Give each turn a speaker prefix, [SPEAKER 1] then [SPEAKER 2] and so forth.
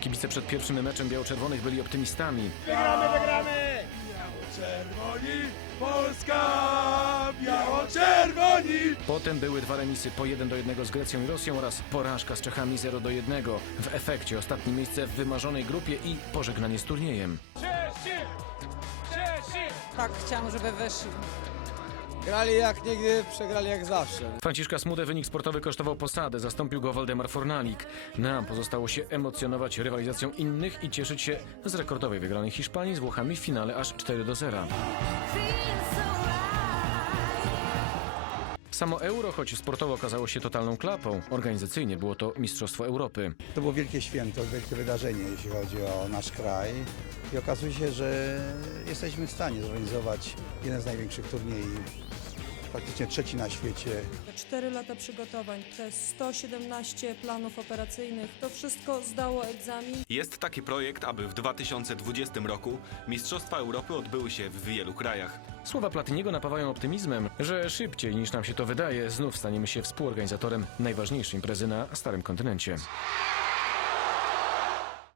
[SPEAKER 1] Kibice przed pierwszym meczem biało-czerwonych byli optymistami.
[SPEAKER 2] Wygramy, wygramy! Biało-czerwoni, Polska! Biało-czerwoni!
[SPEAKER 1] Potem były 2 remisy po 1-1 z Grecją i Rosją oraz porażka z Czechami 0-1. W efekcie ostatnie miejsce w wymarzonej grupie i pożegnanie z turniejem.
[SPEAKER 3] Tak, chciałam, żeby wyszli.
[SPEAKER 4] Grali jak nigdy, przegrali jak zawsze.
[SPEAKER 1] Franciszka Smudę wynik sportowy kosztował posadę, zastąpił go Waldemar Fornalik. Nam pozostało się emocjonować rywalizacją innych i cieszyć się z rekordowej wygranej Hiszpanii z Włochami w finale aż 4-0. Samo Euro, choć sportowo okazało się totalną klapą, organizacyjnie było to Mistrzostwo Europy.
[SPEAKER 5] To było wielkie święto, wielkie wydarzenie, jeśli chodzi o nasz kraj. I okazuje się, że jesteśmy w stanie zorganizować jeden z największych turniejów, praktycznie trzeci na świecie.
[SPEAKER 6] 4 lata przygotowań, te 117 planów operacyjnych, to wszystko zdało egzamin.
[SPEAKER 7] Jest taki projekt, aby w 2020 roku Mistrzostwa Europy odbyły się w wielu krajach.
[SPEAKER 1] Słowa Platiniego napawają optymizmem, że szybciej niż nam się to wydaje, znów staniemy się współorganizatorem najważniejszej imprezy na Starym Kontynencie.